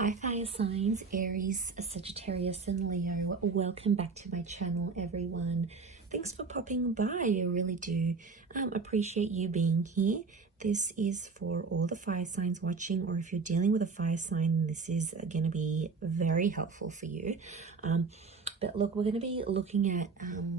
Hi fire signs, Aries, Sagittarius and Leo. Welcome back to my channel, everyone. Thanks for popping by. I really do appreciate you being here. This is for all the fire signs watching, or if you're dealing with a fire sign, this is going to be very helpful for you. But look, we're going to be looking at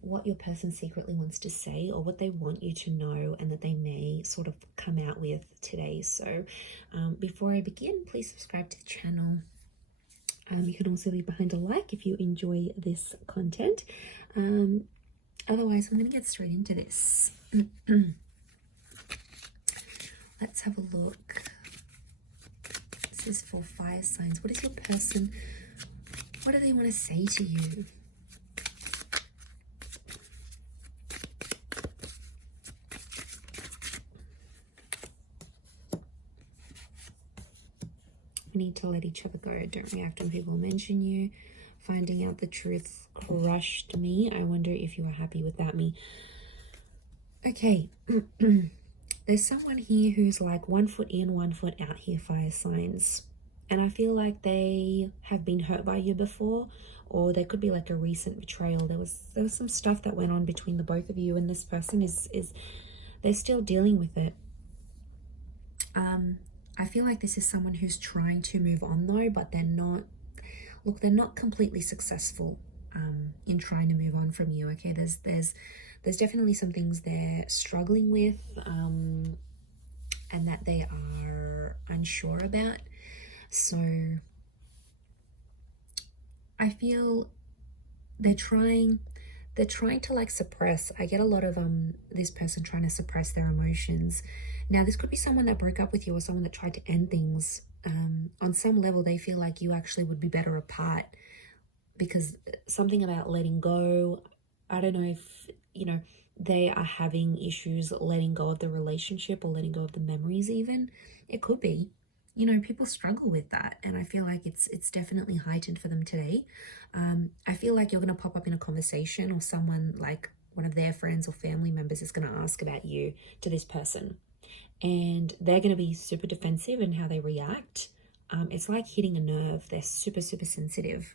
what your person secretly wants to say, or what they want you to know and that they may sort of come out with today. So before I begin, please subscribe to the channel. You can also leave behind a like if you enjoy this content. Otherwise, I'm going to get straight into this. Let's have a look. This is for fire signs. What is your person? What do they want to say to you? We need to let each other go. Don't react when people mention you. Finding out the truth crushed me. I wonder if you are happy without me. Okay. There's someone here who's like 1 foot in, 1 foot out here, fire signs. And I feel like they have been hurt by you before, or there could be like a recent betrayal. There was some stuff that went on between the both of you, and this person is they're still dealing with it. I feel like this is someone who's trying to move on though, but they're not. Look, they're not completely successful in trying to move on from you. Okay, there's definitely some things they're struggling with, and that they are unsure about. So I feel they're trying to like suppress. I get a lot of this person trying to suppress their emotions. Now this could be someone that broke up with you, or someone that tried to end things. On some level they feel like you actually would be better apart, because something about letting go. I don't know if they are having issues letting go of the relationship, or letting go of the memories even. It could be. People struggle with that, and I feel like it's definitely heightened for them today. I feel like you're going to pop up in a conversation, or someone like one of their friends or family members is going to ask about you to this person, and they're going to be super defensive in how they react. It's like hitting a nerve. They're super sensitive.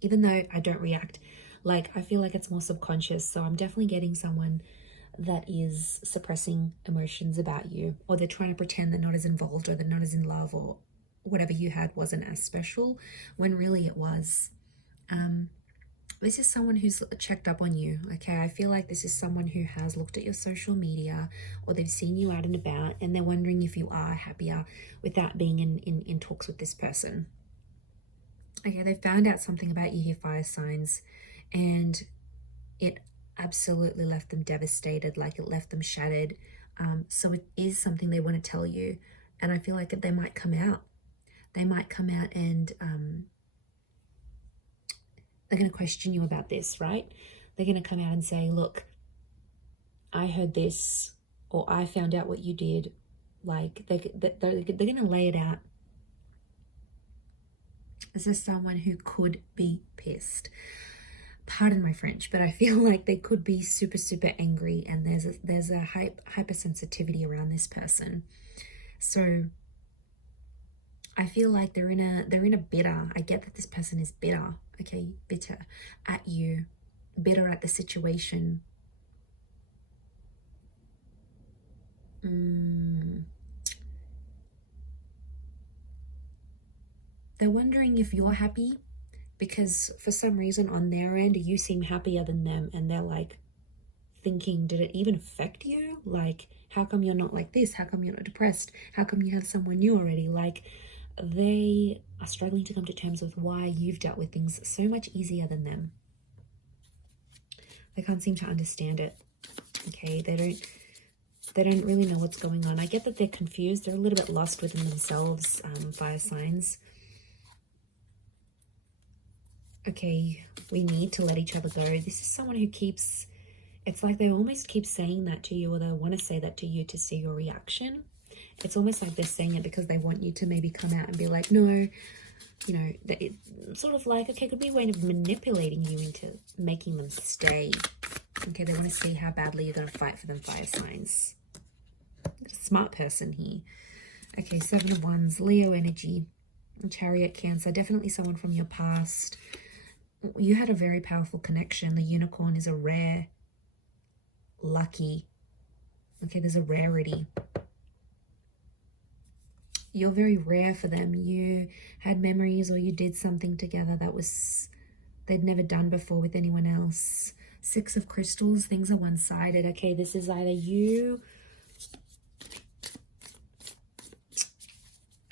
Even though I don't react, like I feel like it's more subconscious. So I'm definitely getting someone that is suppressing emotions about you, or they're trying to pretend they're not as involved, or they're not as in love, or whatever you had wasn't as special when really it was. This is someone who's checked up on you. Okay, I feel like this is someone who has looked at your social media, or they've seen you out and about, and they're wondering if you are happier without being in talks with this person. Okay, they found out something about you here, fire signs, and it absolutely left them devastated. Like it left them shattered. So it is something they want to tell you, and I feel like they might come out. They might come out and they're going to question you about this, right? They're going to come out and say, look, I heard this, or I found out what you did. Like they're going to lay it out. This is someone who could be pissed. Pardon my French, but I feel like they could be super angry, and there's a hypersensitivity around this person. So I feel like they're in a bitter. I get that this person is bitter. Okay, bitter at you, bitter at the situation. They're wondering if you're happy, because for some reason on their end you seem happier than them, and they're like thinking, did it even affect you? Like, how come you're not like this? How come you're not depressed? How come you have someone new already? Like, they are struggling to come to terms with why you've dealt with things so much easier than them. They can't seem to understand it. Okay, they don't really know what's going on. I get that they're confused. They're a little bit lost within themselves, fire signs. Okay, we need to let each other go. This is someone who keeps, it's like they almost keep saying that to you, or they want to say that to you to see your reaction. It's almost like they're saying it because they want you to maybe come out and be like, no, it's sort of like, okay, could be a way of manipulating you into making them stay. Okay, they want to see how badly you're going to fight for them, fire signs. Smart person here. Okay, 7 of Wands, Leo energy. Chariot, Cancer, definitely someone from your past. You had a very powerful connection. The unicorn is a rare, lucky. Okay, there's a rarity. You're very rare for them. You had memories or you did something together that was they'd never done before with anyone else. Six of Crystals, things are one-sided. Okay, this is either you.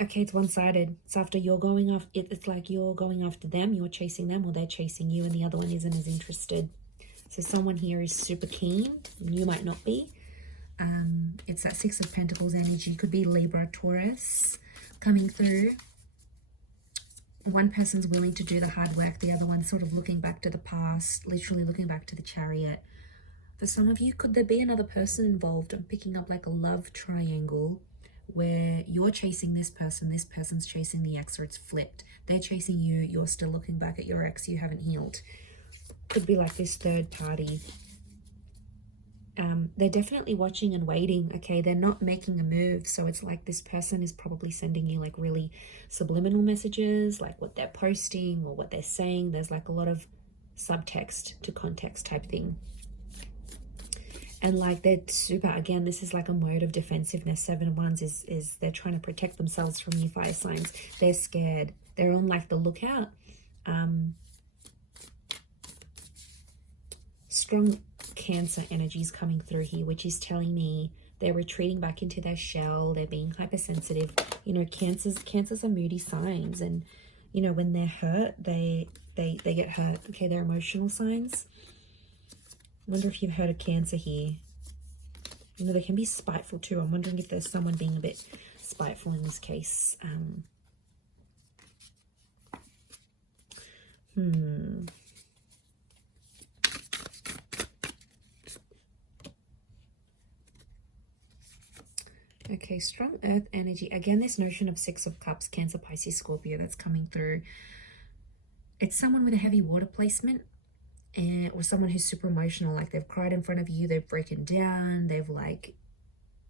Okay, it's one-sided. It's after you're going off. It's like you're going after them, you're chasing them, or they're chasing you, and the other one isn't as interested. So someone here is super keen. You might not be. It's that Six of Pentacles energy. Could be Libra, Taurus coming through. One person's willing to do the hard work. The other one's sort of looking back to the past, literally looking back to the Chariot. For some of you, could there be another person involved? I'm picking up like a love triangle where you're chasing this person's chasing the ex, or it's flipped. They're chasing you, you're still looking back at your ex, you haven't healed. Could be like this third party. They're definitely watching and waiting. Okay, they're not making a move, so it's like this person is probably sending you like really subliminal messages, like what they're posting or what they're saying. There's like a lot of subtext to context type thing. And like they're super, again, this is like a mode of defensiveness. Seven of Wands is they're trying to protect themselves from you, fire signs. They're scared. They're on like the lookout. Strong Cancer energies coming through here, which is telling me they're retreating back into their shell. They're being hypersensitive. You know, cancers are moody signs, and you know, when they're hurt, they get hurt. Okay, they're emotional signs. I wonder if you've heard of Cancer here. You know, they can be spiteful too. I'm wondering if there's someone being a bit spiteful in this case. Okay, strong earth energy. Again, this notion of Six of Cups, Cancer, Pisces, Scorpio, that's coming through. It's someone with a heavy water placement, or someone who's super emotional, like they've cried in front of you, they've broken down, they've like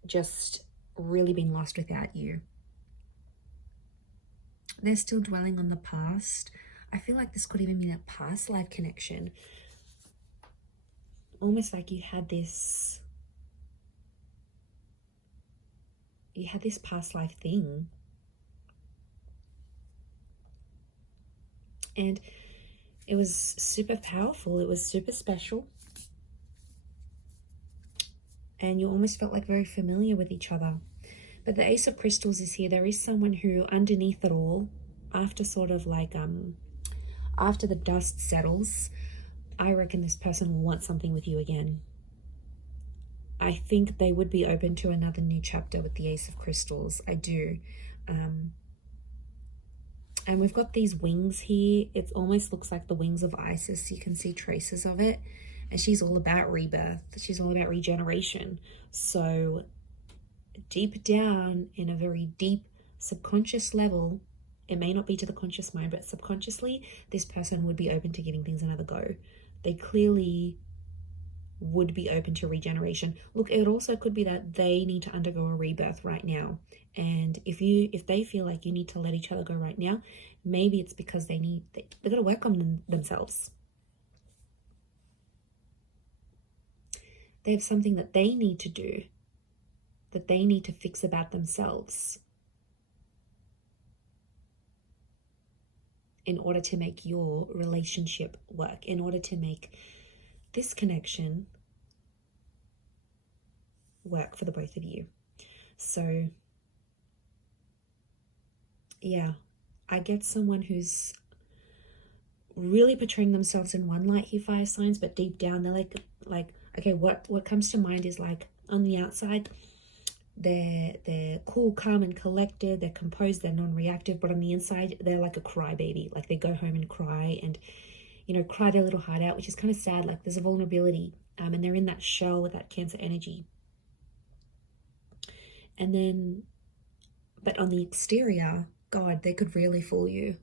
just really been lost without you. They're still dwelling on the past. I feel like this could even be that past life connection. Almost like you had this past life thing. And it was super powerful. It was super special. And you almost felt like very familiar with each other. But the Ace of Crystals is here. There is someone who, underneath it all, after sort of like, after the dust settles, I reckon this person will want something with you again. I think they would be open to another new chapter with the Ace of Crystals. I do. And we've got these wings here. It almost looks like the wings of Isis. You can see traces of it. And she's all about rebirth. She's all about regeneration. So deep down, in a very deep subconscious level, it may not be to the conscious mind, but subconsciously, this person would be open to giving things another go. They clearly would be open to regeneration. Look, it also could be that they need to undergo a rebirth right now. And if they feel like you need to let each other go right now, maybe it's because they've got to work on themselves. They have something that they need to do, that they need to fix about themselves in order to make your relationship work, in order to make this connection work for the both of you. So yeah, I get someone who's really portraying themselves in one light here, fire signs, but deep down they're like okay, what comes to mind is like on the outside they're cool, calm and collected, they're composed, they're non-reactive, but on the inside they're like a crybaby. Like they go home and cry and, you know, cry their little heart out, which is kind of sad. Like there's a vulnerability, and they're in that shell with that Cancer energy. And then, but on the exterior, God, they could really fool you.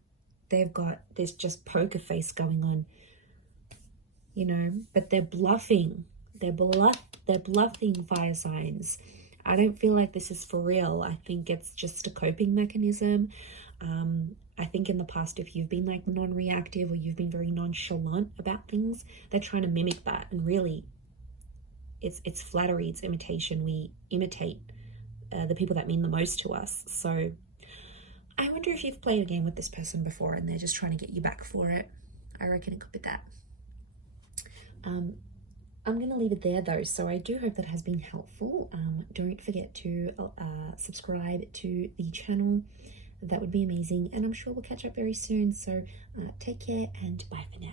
They've got this just poker face going on, you know, but they're bluffing. They're bluffing, fire signs. I don't feel like this is for real. I think it's just a coping mechanism. I think in the past, if you've been like non-reactive or you've been very nonchalant about things, they're trying to mimic that. And really, it's flattery, it's imitation. We imitate the people that mean the most to us. So I wonder if you've played a game with this person before and they're just trying to get you back for it. I reckon it could be that. I'm going to leave it there though, so I do hope that has been helpful. Don't forget to subscribe to the channel. That would be amazing, and I'm sure we'll catch up very soon. So take care and bye for now.